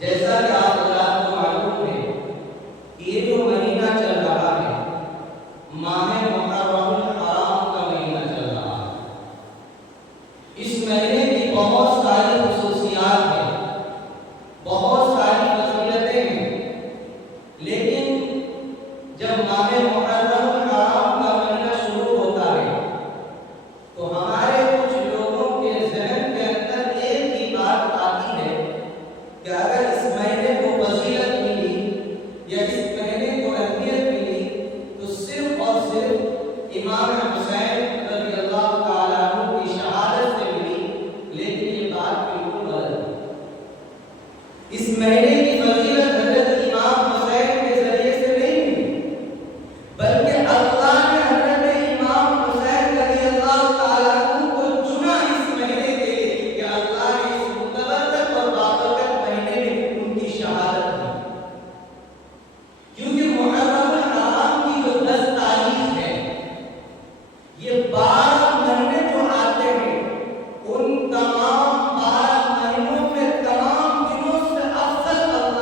جیسا کہ آپ حضرات کو معلوم ہے کہ یہ جو مہینہ چل رہا ہے ماہ محرم الحرام کا مہینہ چل رہا ہے۔ اس مہینے کی بہت ساری خصوصیات ہیں، بہت ساری فضیلتیں ہیں، لیکن جب ماہ محرم الحرام کا مہینہ شروع ہوتا ہے تو ہمارے کچھ لوگوں کے ذہن کے اندر ایک ہی بات آتی ہے کہ اگر اس مہینے کو فضیلت ملی یا اس مہینے کو اہمیت ملی تو صرف اور صرف امام حسین رضی اللہ تعالیٰ عنہ کی شہادت سے ملی، لیکن یہ بات بالکل غلط ہے۔ اس مہینے کی فضیلت حضرت امام حسین کے ذریعے سے نہیں ملی، بلکہ اللہ نے حضرت امام حسین رضی اللہ تعالیٰ عنہ کو چنا اس مہینے کے لیے کہ اللہ نے اس متبرک اور بابرکت مہینے میں ان کی شہادت دی۔ کیونکہ محرم الحرام کی جو 10 تاریخ ہے، یہ 12 مہینے جو آتے ہیں ان تمام 12 مہینوں میں تمام دنوں سے افضل اللہ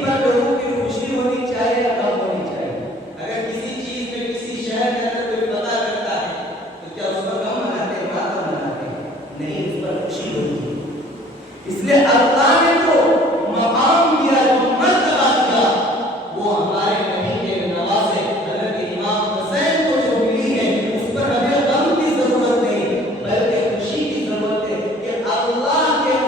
یہیں پر لوگوں کی خوشی ہونی چاہیے یا غم ہونی چاہیے؟ اگر کسی چیز میں کسی شہر کے اندر کوئی پتہ کرتا ہے تو کیا اس پر غم مناتے ہیں ماتم مناتے ہیں؟ نہیں، اس پر خوشی ہوتی ہے۔ اس لیے اللہ نے جو مقام دیا، جو مرتبہ دیا، وہ ہمارے نبی کے نواسے حضرت امام حسین کو جو ملی ہے، اس پر ہمیں غم کی ضرورت نہیں بلکہ خوشی کی ضرورت ہے کہ اللہ کے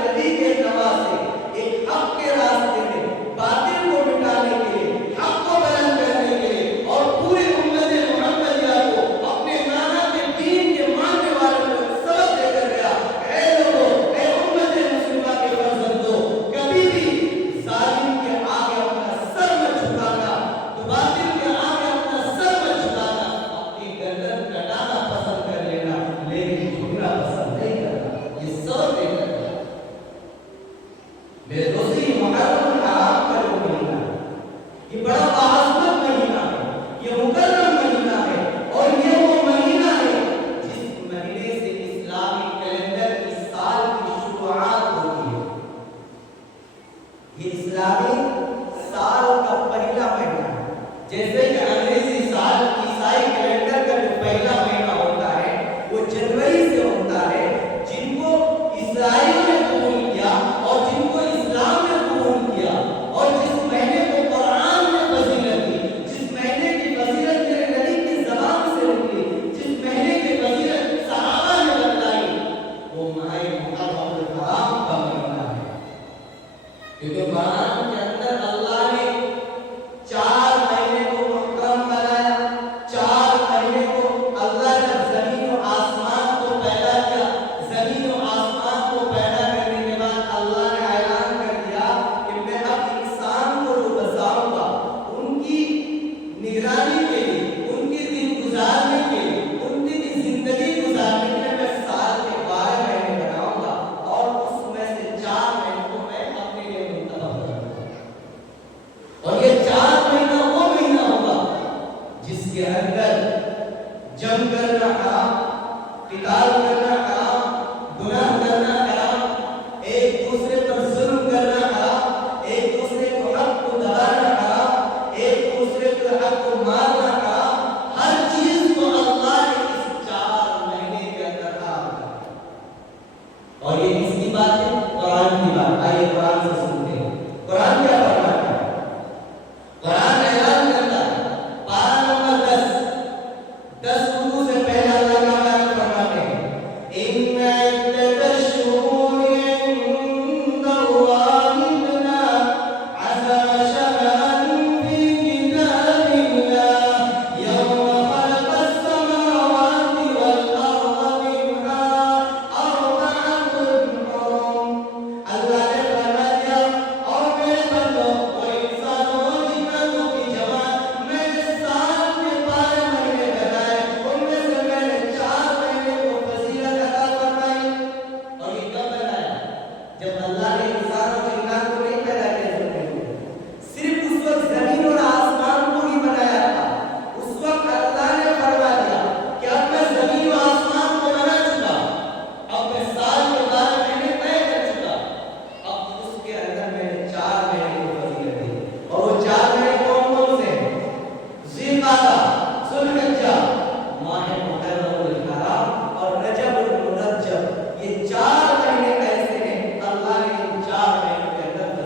نبی کے نواسے ایک حق کے راستے میں باطل کو مٹانے کے لیے، حق کو بلند کرنے کے لیے اور پوری امت محمدیہ کو اپنے نانا کے دین کے ماننے والوں کو سبق دے کر گیا، اے لوگوں، اے امت مسلمہ کے فرزندوں، کبھی بھی ظالم کے آگے اپنا سر مت جھکانا، باطل کے آگے اپنا سر مت جھکانا، اپنی گردن کٹانا پسند کر لینا لیکن جھکنا پسند نہیں کرنا۔ یہ سبق دے کر گیا۔ میرے دوستو، یہ محرم الحرام کا جو مہینہ ہے، یہ بڑا باعظمت مہینہ ہے، یہ مکرم مہینہ ہے، اور یہ وہ مہینہ ہے جس مہینے سے اسلامی کیلنڈر کی سال کی شروعات ہوتی ہے۔ یہ اسلامی سال کا پہلا مہینہ ہے، جیسے کہ انگریزی سال عیسائی کیلنڈر کا جو پہلا مہینہ ہوتا ہے وہ جنوری سے ہوتا ہے۔ جن کو عیسائیوں نے قبول کیا اور جن کو اسلام نے قبول کیا اور جس مہینے کو قرآن نے فضیلت دی، جس مہینے کی فضیلت میرے نبی کی زبان سے نکلی، جس مہینے کی فضیلت صحابہ نے بتلائی، وہ ماہ محرم الحرام کا مہینہ ہے۔ کیونکہ قرآن کے اندر اللہ نے 4 مہینے کو محرم بنایا۔ 4 مہینے کو اللہ نے زمین و آسمان کو پیدا کیا۔ زمین و آسمان کو پیدا کرنے کے بعد اللہ نے اعلان کر دیا کہ میں اب انسان کو جو بساؤں گا ان کی نگرانی کے لیے، ان کی دن گزارنے کے لیے، ان کی زندگی گزارنے کے لیے میں سال کے 12 مہینے بناؤں گا اور اس میں سے 4 مہینے کو میں اپنے لیے منتخب کروں گا۔ اور یہ 4 مہینہ وہ مہینہ ہوگا جس کے اندر جنگ کرنا حرام، قتال کرنا حرام، گناہ کرنا حرام، ایک دوسرے پر ظلم کرنا حرام، ایک دوسرے کو حق کو دبانا حرام، ایک دوسرے کو حق کو مارنا حرام۔ ہر چیز کو اللہ نے اس 4 مہینے کے اندر حرام کیا۔ اور یہ کس کی بات ہے؟ قرآن کی بات۔ آئیے قرآن سے سنتے ہیں قرآن کیا فرماتا ہے۔ قرآن اعلان کرتا ہے، پارہ نمبر 10 وضو سے پہلا اللہ کا بیان فرماتے ہیں، ان عدت الشہور عند اللہ 12 شہرا فی کتاب اللہ یوم خلق السماوات والارض منہا 4 حرم۔ اللہ نے فرما دیا، اور میرے بندوں، وہ انسانوں جنوں کی جماعت، میں نے سال کے 12 مہینے بنائے، ان میں سے میں نے 4 مہینے کو فضیلت عطا فرمائی۔ اور یہ کب بنایا؟ جب اللہ نے انسان اور جنات کو نہیں پیدا کیا زمین میں، صرف اس وقت زمین اور آسمان کو ہی بنایا تھا۔ اس وقت اللہ نے فرما دیا کہ اب میں زمین و آسمان کو بنا چکا، اب میں سال کے 12 مہینے طے کر چکا، اب اس کے اندر میں نے 4 مہینے کو فضیلت دی۔ اور وہ 4 مہینے کون کون سے ہیں؟ ذی القعدہ، ذو الحجہ، ماہ محرم الحرام اور رجب المرجب۔ یہ 4 مہینے ایسے ہیں اللہ نے ان 4 مہینوں کے اندر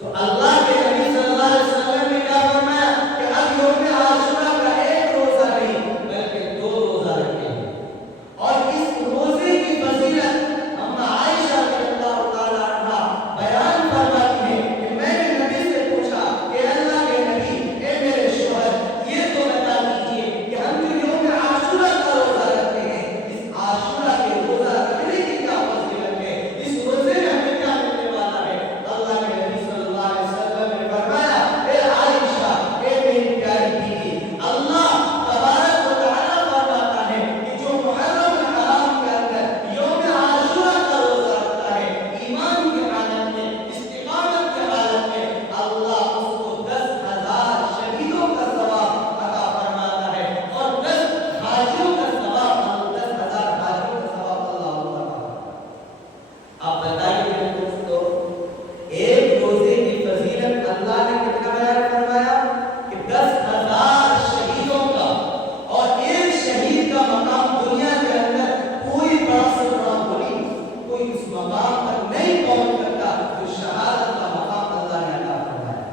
تو اللہ کے نبی صلی اللہ علیہ وسلم نے کیا فرمایا کہ اب یوم عاشورہ کا ایک روزہ نہیں بلکہ 2 روزہ رکھیں اور اس روزے کی فضیلت ہم عائشہ رضی اللہ تعالی عنہا بیان فرماتی ہیں کہ میں نے نبی سے پوچھا کہ اللہ کے نبی اے میرے شوہر یہ تو بتا دیجیے کہ ہم جو یوم عاشورہ کا روزہ رکھتے ہیں اس عاشورہ کے روزہ رکھنے کی کیا فضیلت ہے، اس روزے میں ہمیں کیا ملنے والا ہے۔ اللہ کے نبی صلی اللہ علیہ وسلم نے فرمایا اے عائشہ اے میری پیاری بیوی، اللہ تبارک و تعالیٰ فرماتا ہے کہ جو محرم الحرام کے اندر یوم عاشورہ کا روزہ رکھتا ہے ایمان کی حالت میں استقامت کی حالت میں اللہ اس کو 10,000 شہیدوں کا ثواب عطا فرماتا ہے اور 10 حاجیوں کا ثواب 10,000 حاجیوں کا ثواب اللہ عطا فرماتا ہے۔ آپ بتائیے میرے دوستو ایک روزے کی فضیلت اللہ نے کتنا بیان فرمایا کہ 10,000 شہیدوں کا، اور ایک شہید کا مقام دنیا کے اندر کوئی بڑا سے بڑا ولی کوئی اس مقام پر نہیں پہنچ سکتا جو شہادت کا مقام اللہ نے عطا فرمایا،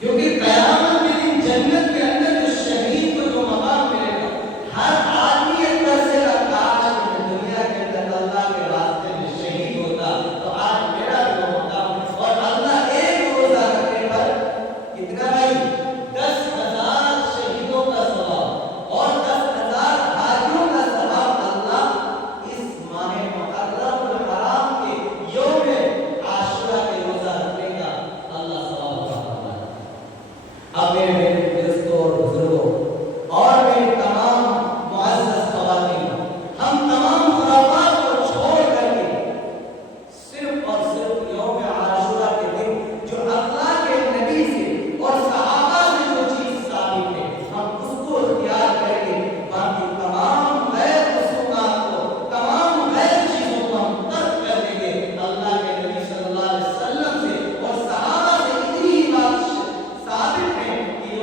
کیونکہ قیامت کے دن جنت کے اندر جو شہید کو جو مقام ملے گا ہر آدمی ایک طرح سے کاش کہ دنیا کے اندر اللہ کے راستے میں شہید ہوتا تو آج میرا جو ہوتا، اور اللہ ایک روزہ رکھنے پر کتنا بھائی 10,000 شہیدوں کا ثواب اور 10,000 حاجیوں کا ثواب اللہ اس ماہ محرم الحرام کے یوم عاشورہ کے روزہ رکھنے کا اللہ ثواب عطا فرماتا ہے۔ اب میرے دوستوں اور بزرگوں اور میری تمام معزز خواتین، ہم تمام خرافات کو چھوڑ کر کے صرف اور صرف یوم عاشورہ کے دن جو اللہ کے نبی سے اور صحابہ سے جو چیز ثابت ہے ہم اس کو اختیار کریں گے، باقی تمام غیر رسومات کو تمام غیر چیزوں کو ہم ترک کر دیں گے۔ اللہ کے نبی صلی اللہ علیہ وسلم سے اور صحابہ سے اتنی بات ثابت ہے کہ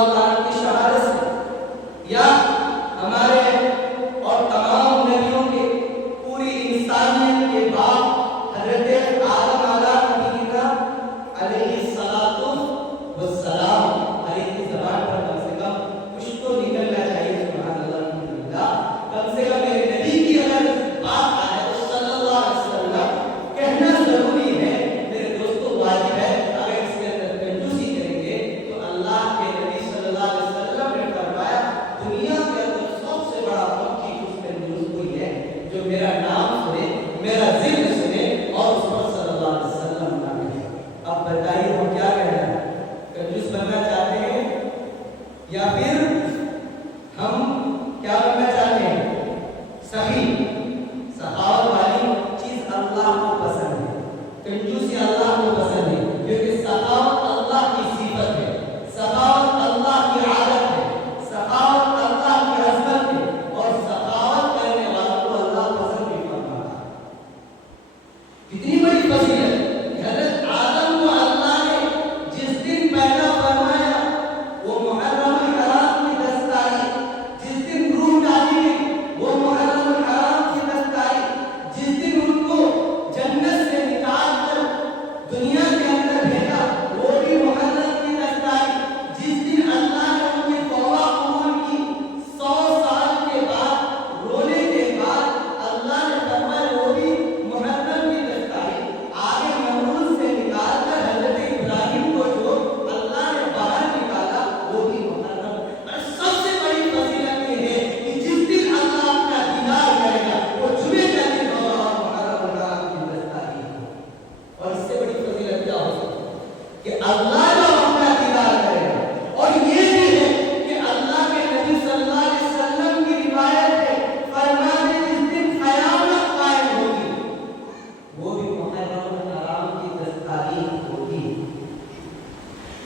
اللہ تعالیٰ کی شہادت سے یا ہمارے اور تمام نبیوں کے پوری انسانیت کے بعد حضرت آدم علیہ الصلاۃ والسلام علیہ کی زبان پر کم سے کم کچھ تو نکلنا چاہیے. سبحان اللہ الحمدللہ. کم سے کم میرے نبی کی اگر بات آئے تو صلی اللہ علیہ وسلم کہنا ضروری ہے. میرے دوستوں واجب ہے. اگر اس کے اندر کنجوسی کریں گے تو اللہ کے نبی صلی اللہ علیہ وسلم نے فرمایا دنیا کے اندر سب سے بڑا پکی اس کنجوس کوئی ہے جو میرا نام سنے, میرا ذکر سنے اور اس پر صلی اللہ علیہ وسلم کا کہے. اب بتائیے وہ کیا کہنا ہے؟ کنجوس بننا چاہتے ہیں یا پھر ہم کیا بننا چاہتے ہیں؟ صحیح سخاوت والی چیز اللہ کو پسند ہے, کنجوسی اللہ کو پسند ہے, کیونکہ سخاوت اللہ کی صفت ہے, سخاوت اللہ کی عادت ہے, سخاوت اللہ کی عظمت ہے, اور سخاوت کرنے والوں کو اللہ پسند بھی فرماتا ہے. کتنی بڑی فضیلت. حضرت آدم کو اللہ نے جس دن پیدا فرمایا وہ محرم الحرام کی 10 تاریخ, جس دن روح ڈالی گئی وہ محرم الحرام کی 10 تاریخ, جس دن ان کو جنت سے نکال کر دنیا کے اندر بھیجا وہ بھی محرم کی 10 تاریخ, جس دن اللہ نے ان کی توبہ قبول کی 100 سال کے بعد رونے کے بعد اللہ نے فرمایا وہ بھی محرم کی 10 تاریخ. آگے نمرود سے نکال کر حضرت ابراہیم کو جو اللہ نے باہر نکالا وہ بھی محرم. اور سب سے بڑی فضیلت یہ ہے کہ جس دن اللہ اپنا دیدار کرے گا وہ جمعے کا دن ہوگا اور محرم الحرام کی 10 تاریخ ہوگا. اور اس سے بڑی فضیلت کیا ہو سکتی ہے کہ اللہ جو اپنا دیدار کرے گا. اور یہ بھی ہے کہ اللہ کے نبی صلی اللہ علیہ وسلم کی روایت ہے فرماتے جس دن قیامت قائم ہوگی وہ بھی محرم الحرام کی 10 تاریخ ہوگی,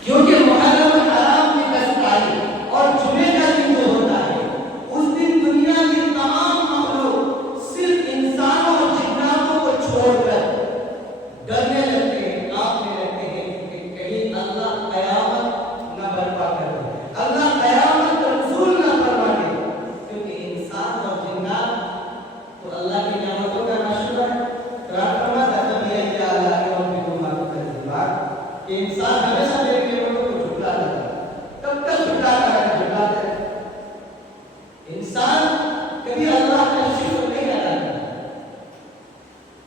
کیونکہ محرم الحرام کی 10 تاریخ اور جمعے کا دن جو ہوتا ہے اس دن دنیا کی تمام مخلوق صرف انسانوں اور جناتوں کو چھوڑ کر ڈرنے لگتے ہیں, کانپنے لگتے ہیں کہ کہیں اللہ قیامت نہ برپا کر دے, اللہ قیامت کا نزول نہ فرما دے. کیونکہ انسان اور جنات تو اللہ کی نعمتوں کا ناشکر ہے. قرآن فرماتا ہے نبی علیہ اللہ کے رب کو معلوم کر دیوا کہ انسان ہمیشہ میری نعمتوں کو جھٹلاتا ہے. کب تک جھٹلاتا ہے؟ جھٹلاتا ہے. انسان کبھی اللہ کا شکر نہیں ادا کرتا,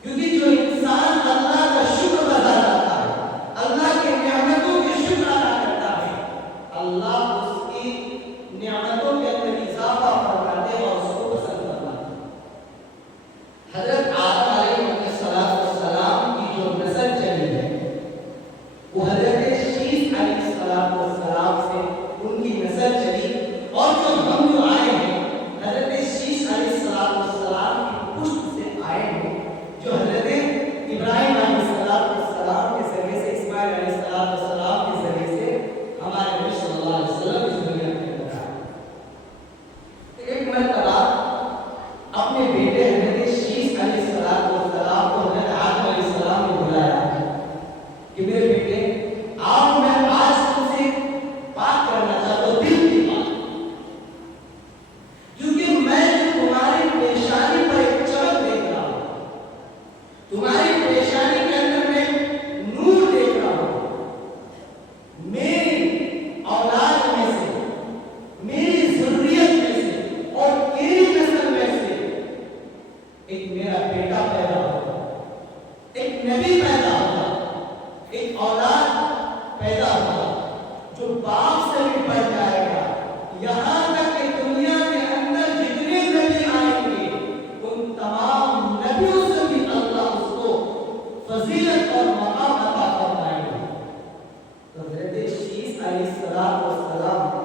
کیونکہ جو انسان اللہ کا شکر ادا کرتا ہے, اللہ کی نعمتوں کے شکر ادا کرتا ہے, اللہ اس کی نعمتوں کے اندر اضافہ فرماتے اور اس کو پسند فرماتے. حضرت آدم علیہ السلام کی جو نسل چلی ہے وہ حضرت شیث علیہ السلام سے ان کی نسل چلی, اور جو ہم جو آئے ہیں حضرت شیث علیہ السلام کی پشت سے آئے ہیں, جو حضرت ابراہیم علیہ السلام کے ذریعے سے, اسماعیل علیہ السلام کے ذریعے سے ہمارے نبی صلی اللہ علیہ وسلم اس دنیا میں پیدا ہوئے. ایک مرتبہ اپنے بیٹے حضرت شیث علیہ السلام کو حضرت آدم علیہ السلام نے بلایا کہ میرے بیٹے آپ, میں آج تم سے بات کرنا چاہتا ہوں, دل کی بات, کیونکہ میں تمہاری پریشانی پر ایک چمک دیکھ رہا ہوں, تمہاری پریشانی کے اندر میں نور دیکھ رہا ہوں. میری اولاد میں سے, میری ضروریت میں سے اور تیری نسل میں سے ایک میرا بیٹا پیدا ہوگا, ایک نبی پیدا ہوگا, ایک اولاد پیدا ہوگا جو باپ سے بھی بڑھ جائے گا. یہاں تک کہ دنیا کے اندر جتنے نبی آئیں گے ان تمام نبیوں سے بھی اللہ اس کو فضیلت اور مقام عطا فرمائیں گے. تو حضرت شیث علیہ السلام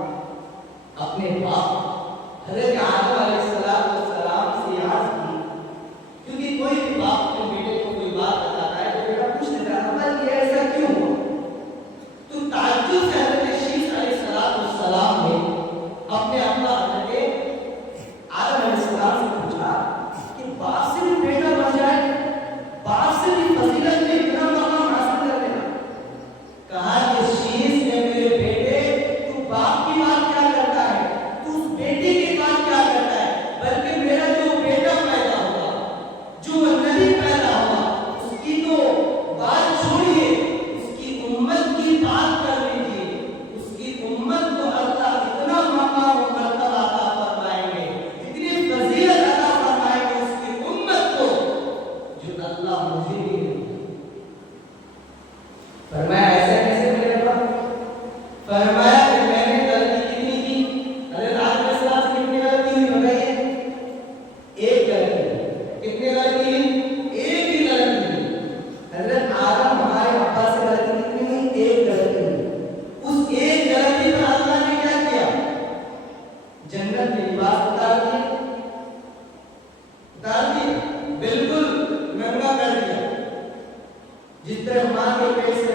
اپنے باپ حضرت آدم علیہ السلام سے عرض کی, کیونکہ کوئی بھی باپ اپنے بیٹے کو کوئی بات بتاتا ہے تو بیٹا پوچھ لیتا ہے ابا یہ ایسا کیوں ہوا. تو تعجب سے حضرت شیث علیہ السلام نے اپنے ابا حضرت آدم علیہ السلام سے پوچھا کہ باپ سے بھی بیٹا بن جائے, باپ سے بھی فضیلت میں اتنا مقام طرح ماں کے پیٹ سے